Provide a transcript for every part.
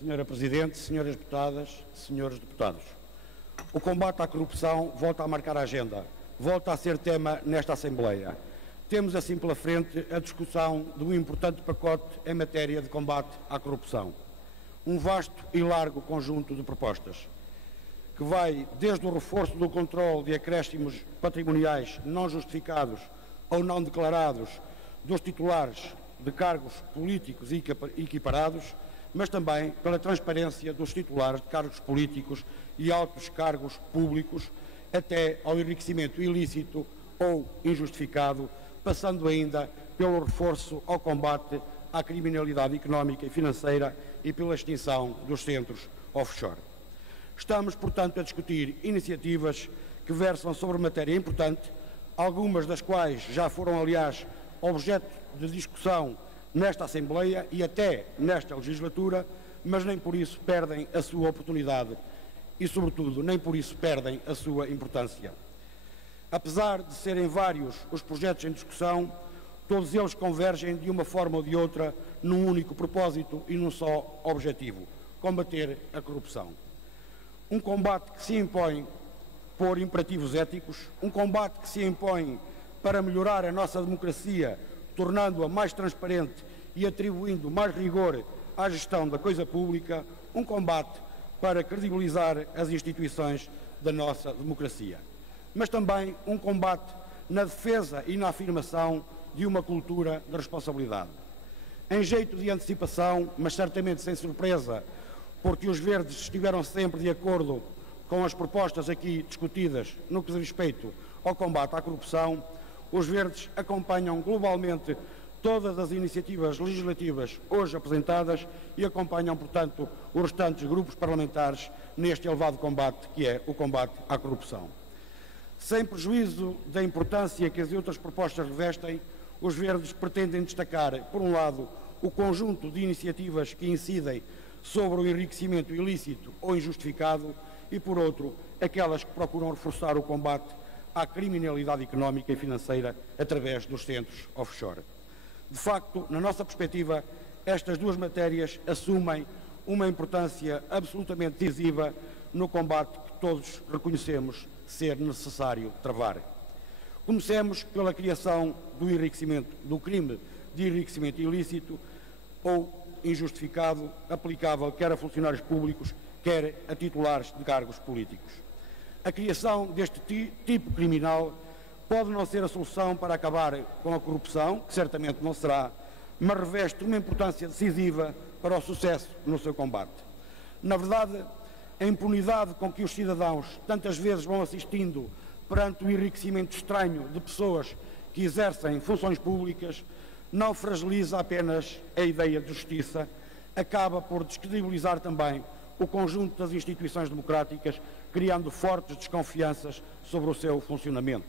Senhora Presidente, senhoras deputadas, senhores deputados, o combate à corrupção volta a marcar a agenda, volta a ser tema nesta Assembleia. Temos assim pela frente a discussão de um importante pacote em matéria de combate à corrupção. Um vasto e largo conjunto de propostas, que vai desde o reforço do controle de acréscimos patrimoniais não justificados ou não declarados dos titulares de cargos políticos e equiparados, mas também pela transparência dos titulares de cargos políticos e altos cargos públicos, até ao enriquecimento ilícito ou injustificado, passando ainda pelo reforço ao combate à criminalidade económica e financeira e pela extinção dos centros offshore. Estamos, portanto, a discutir iniciativas que versam sobre matéria importante, algumas das quais já foram, aliás, objeto de discussão nesta Assembleia e até nesta legislatura, mas nem por isso perdem a sua oportunidade e, sobretudo, nem por isso perdem a sua importância. Apesar de serem vários os projetos em discussão, todos eles convergem de uma forma ou de outra num único propósito e num só objetivo: combater a corrupção. Um combate que se impõe por imperativos éticos, um combate que se impõe para melhorar a nossa democracia, tornando-a mais transparente e atribuindo mais rigor à gestão da coisa pública, um combate para credibilizar as instituições da nossa democracia. Mas também um combate na defesa e na afirmação de uma cultura de responsabilidade. Em jeito de antecipação, mas certamente sem surpresa, porque os verdes estiveram sempre de acordo com as propostas aqui discutidas no que diz respeito ao combate à corrupção, os verdes acompanham globalmente todas as iniciativas legislativas hoje apresentadas e acompanham, portanto, os restantes grupos parlamentares neste elevado combate que é o combate à corrupção. Sem prejuízo da importância que as outras propostas revestem, os verdes pretendem destacar, por um lado, o conjunto de iniciativas que incidem sobre o enriquecimento ilícito ou injustificado e, por outro, aquelas que procuram reforçar o combate à criminalidade económica e financeira através dos centros offshore. De facto, na nossa perspectiva, estas duas matérias assumem uma importância absolutamente decisiva no combate que todos reconhecemos ser necessário travar. Comecemos pela criação do crime de enriquecimento ilícito ou injustificado, aplicável quer a funcionários públicos, quer a titulares de cargos políticos. A criação deste tipo criminal pode não ser a solução para acabar com a corrupção, que certamente não será, mas reveste uma importância decisiva para o sucesso no seu combate. Na verdade, a impunidade com que os cidadãos tantas vezes vão assistindo perante o enriquecimento estranho de pessoas que exercem funções públicas não fragiliza apenas a ideia de justiça, acaba por descredibilizar também o conjunto das instituições democráticas, criando fortes desconfianças sobre o seu funcionamento.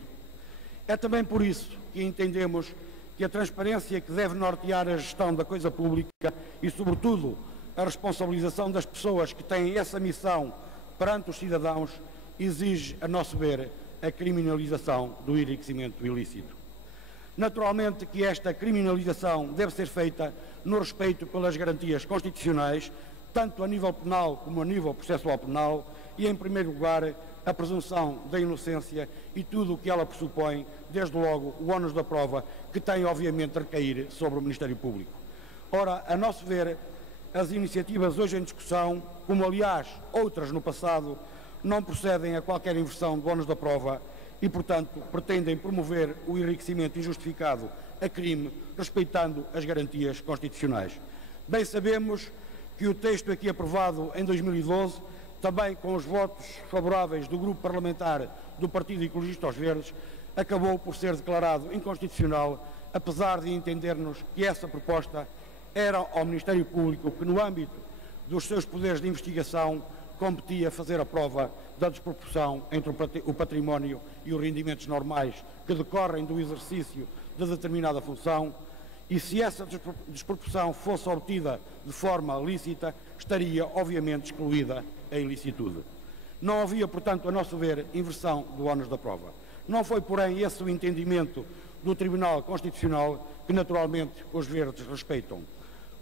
É também por isso que entendemos que a transparência que deve nortear a gestão da coisa pública e, sobretudo, a responsabilização das pessoas que têm essa missão perante os cidadãos exige, a nosso ver, a criminalização do enriquecimento ilícito. Naturalmente que esta criminalização deve ser feita no respeito pelas garantias constitucionais, tanto a nível penal como a nível processual penal, e, em primeiro lugar, a presunção da inocência e tudo o que ela pressupõe, desde logo o ónus da prova, que tem, obviamente, de recair sobre o Ministério Público. Ora, a nosso ver, as iniciativas hoje em discussão, como aliás outras no passado, não procedem a qualquer inversão do ónus da prova e, portanto, pretendem promover o enriquecimento injustificado a crime, respeitando as garantias constitucionais. Bem sabemos que o texto aqui aprovado em 2012, também com os votos favoráveis do Grupo Parlamentar do Partido Ecologista aos Verdes, acabou por ser declarado inconstitucional, apesar de entendermos que essa proposta era ao Ministério Público que, no âmbito dos seus poderes de investigação, competia fazer a prova da desproporção entre o património e os rendimentos normais que decorrem do exercício de determinada função, e se essa desproporção fosse obtida de forma lícita, estaria, obviamente, excluída a ilicitude. Não havia, portanto, a nosso ver, inversão do ónus da prova. Não foi, porém, esse o entendimento do Tribunal Constitucional que, naturalmente, os verdes respeitam.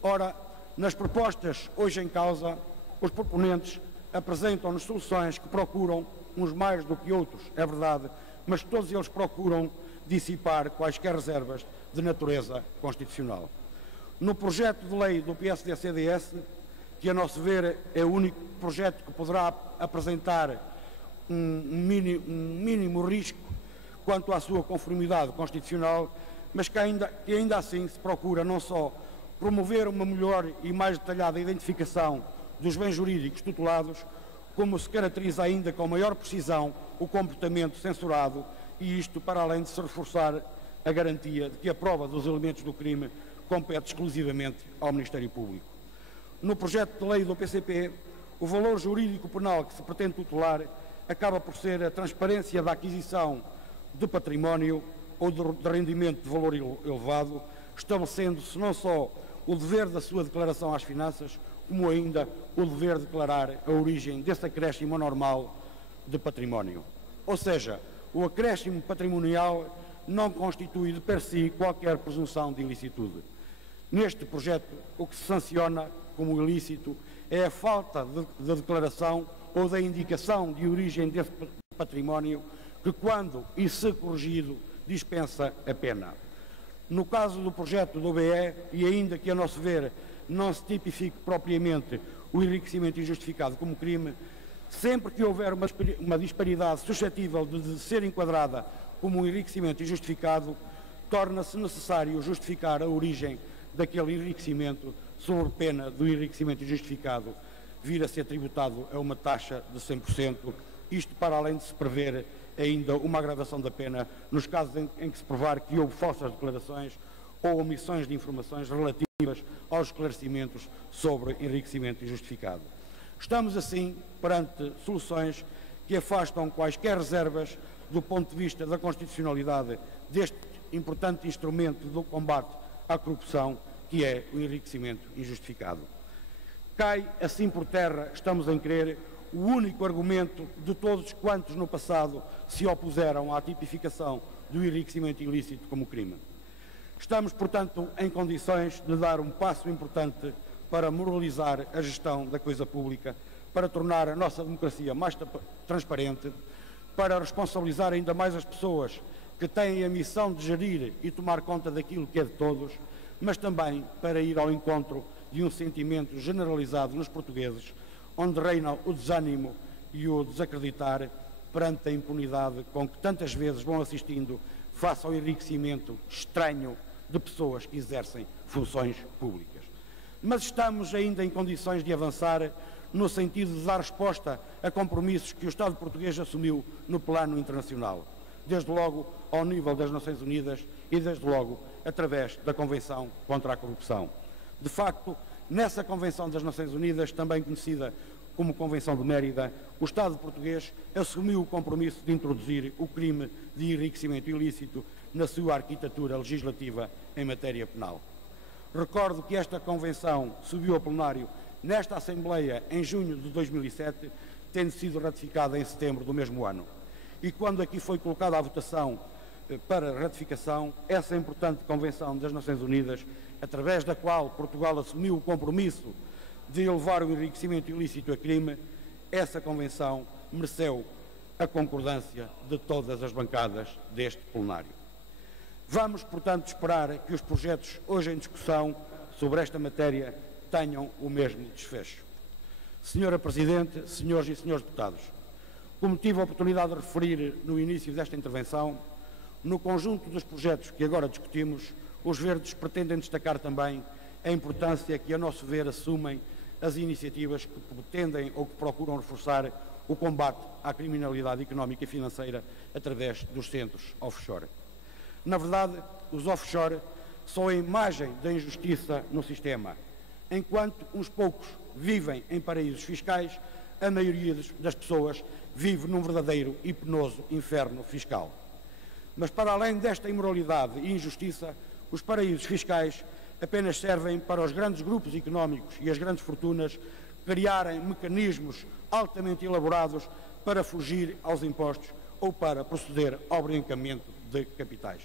Ora, Nas propostas hoje em causa, os proponentes apresentam-nos soluções que procuram, uns mais do que outros, é verdade, mas todos eles procuram dissipar quaisquer reservas de natureza constitucional. No projeto de lei do PSD-CDS, que a nosso ver é o único projeto que poderá apresentar um mínimo risco quanto à sua conformidade constitucional, mas que ainda assim se procura não só promover uma melhor e mais detalhada identificação dos bens jurídicos tutelados, como se caracteriza ainda com maior precisão o comportamento censurado, e isto para além de se reforçar a garantia de que a prova dos elementos do crime compete exclusivamente ao Ministério Público. No projeto de lei do PCP, o valor jurídico penal que se pretende tutelar acaba por ser a transparência da aquisição de património ou de rendimento de valor elevado, estabelecendo-se não só o dever da sua declaração às finanças, como ainda o dever de declarar a origem desse acréscimo anormal de património. Ou seja, o acréscimo patrimonial não constitui de per si qualquer presunção de ilicitude. Neste projeto, o que se sanciona como ilícito é a falta de declaração ou da indicação de origem desse património que, quando e se corrigido, dispensa a pena. No caso do projeto do BE, e ainda que a nosso ver não se tipifique propriamente o enriquecimento injustificado como crime, sempre que houver uma disparidade suscetível de ser enquadrada como um enriquecimento injustificado, torna-se necessário justificar a origem daquele enriquecimento sob pena do enriquecimento injustificado vir a ser tributado a uma taxa de 100%, isto para além de se prever ainda uma agravação da pena nos casos em que se provar que houve falsas declarações ou omissões de informações relativas aos esclarecimentos sobre enriquecimento injustificado. Estamos, assim, perante soluções que afastam quaisquer reservas do ponto de vista da constitucionalidade deste importante instrumento do combate à corrupção, que é o enriquecimento injustificado. Cai, assim por terra, estamos em crer, o único argumento de todos quantos no passado se opuseram à tipificação do enriquecimento ilícito como crime. Estamos, portanto, em condições de dar um passo importante para moralizar a gestão da coisa pública, para tornar a nossa democracia mais transparente, para responsabilizar ainda mais as pessoas que têm a missão de gerir e tomar conta daquilo que é de todos, mas também para ir ao encontro de um sentimento generalizado nos portugueses, onde reina o desânimo e o desacreditar perante a impunidade com que tantas vezes vão assistindo face ao enriquecimento estranho de pessoas que exercem funções públicas. Mas estamos ainda em condições de avançar no sentido de dar resposta a compromissos que o Estado português assumiu no plano internacional, desde logo ao nível das Nações Unidas e desde logo através da Convenção contra a Corrupção. De facto, nessa Convenção das Nações Unidas, também conhecida como Convenção de Mérida, o Estado português assumiu o compromisso de introduzir o crime de enriquecimento ilícito na sua arquitetura legislativa em matéria penal. Recordo que esta Convenção subiu ao plenário nesta Assembleia em junho de 2007, tendo sido ratificada em setembro do mesmo ano. E quando aqui foi colocada à votação para ratificação, essa importante Convenção das Nações Unidas, através da qual Portugal assumiu o compromisso de elevar o enriquecimento ilícito a crime, essa Convenção mereceu a concordância de todas as bancadas deste plenário. Vamos, portanto, esperar que os projetos hoje em discussão sobre esta matéria tenham o mesmo desfecho. Senhora Presidente, senhores e senhores deputados, como tive a oportunidade de referir no início desta intervenção, no conjunto dos projetos que agora discutimos, os Verdes pretendem destacar também a importância que, a nosso ver, assumem as iniciativas que pretendem ou que procuram reforçar o combate à criminalidade económica e financeira através dos centros offshore. Na verdade, os offshore são a imagem da injustiça no sistema. Enquanto uns poucos vivem em paraísos fiscais, a maioria das pessoas vive num verdadeiro e penoso inferno fiscal. Mas, para além desta imoralidade e injustiça, os paraísos fiscais apenas servem para os grandes grupos económicos e as grandes fortunas criarem mecanismos altamente elaborados para fugir aos impostos ou para proceder ao branqueamento de capitais.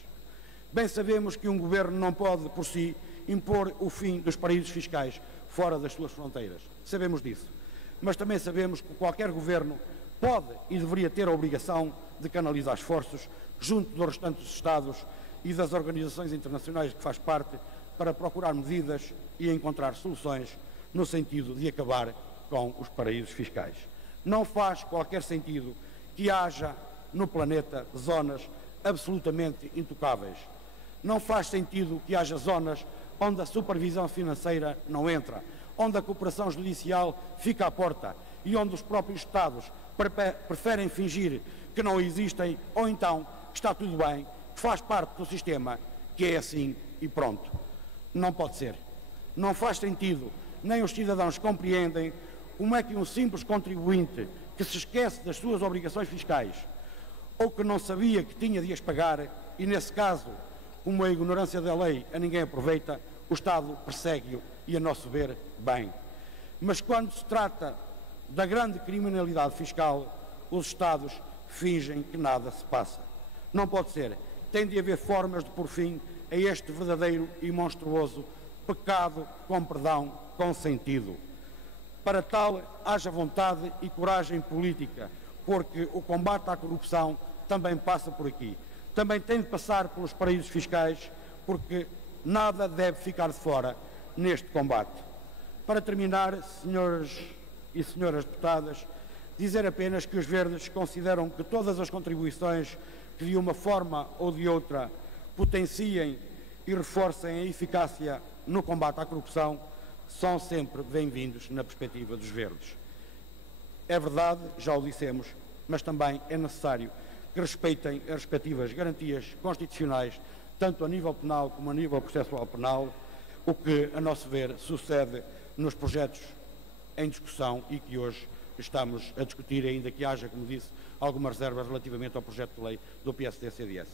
Bem sabemos que um governo não pode, por si, impor o fim dos paraísos fiscais fora das suas fronteiras. Sabemos disso. Mas também sabemos que qualquer governo pode e deveria ter a obrigação de canalizar esforços junto dos restantes Estados e das organizações internacionais de que faz parte para procurar medidas e encontrar soluções no sentido de acabar com os paraísos fiscais. Não faz qualquer sentido que haja no planeta zonas absolutamente intocáveis. Não faz sentido que haja zonas onde a supervisão financeira não entra, onde a cooperação judicial fica à porta e onde os próprios Estados preferem fingir que não existem ou então que está tudo bem, que faz parte do sistema, que é assim e pronto. Não pode ser. Não faz sentido, nem os cidadãos compreendem como é que um simples contribuinte que se esquece das suas obrigações fiscais ou que não sabia que tinha de as pagar e, nesse caso, como a ignorância da lei a ninguém aproveita, o Estado persegue-o e, a nosso ver, bem. Mas quando se trata da grande criminalidade fiscal, os Estados fingem que nada se passa. Não pode ser. Tem de haver formas de pôr fim a este verdadeiro e monstruoso pecado com perdão, com sentido. Para tal, haja vontade e coragem política, porque o combate à corrupção também passa por aqui. Também tem de passar pelos paraísos fiscais, porque nada deve ficar de fora neste combate. Para terminar, senhores e senhoras deputadas, dizer apenas que os Verdes consideram que todas as contribuições que de uma forma ou de outra potenciem e reforcem a eficácia no combate à corrupção são sempre bem-vindos na perspectiva dos Verdes. É verdade, já o dissemos, mas também é necessário que respeitem as respectivas garantias constitucionais, tanto a nível penal como a nível processual penal, o que, a nosso ver, sucede nos projetos em discussão e que hoje estamos a discutir, ainda que haja, como disse, alguma reserva relativamente ao projeto de lei do PSD-CDS.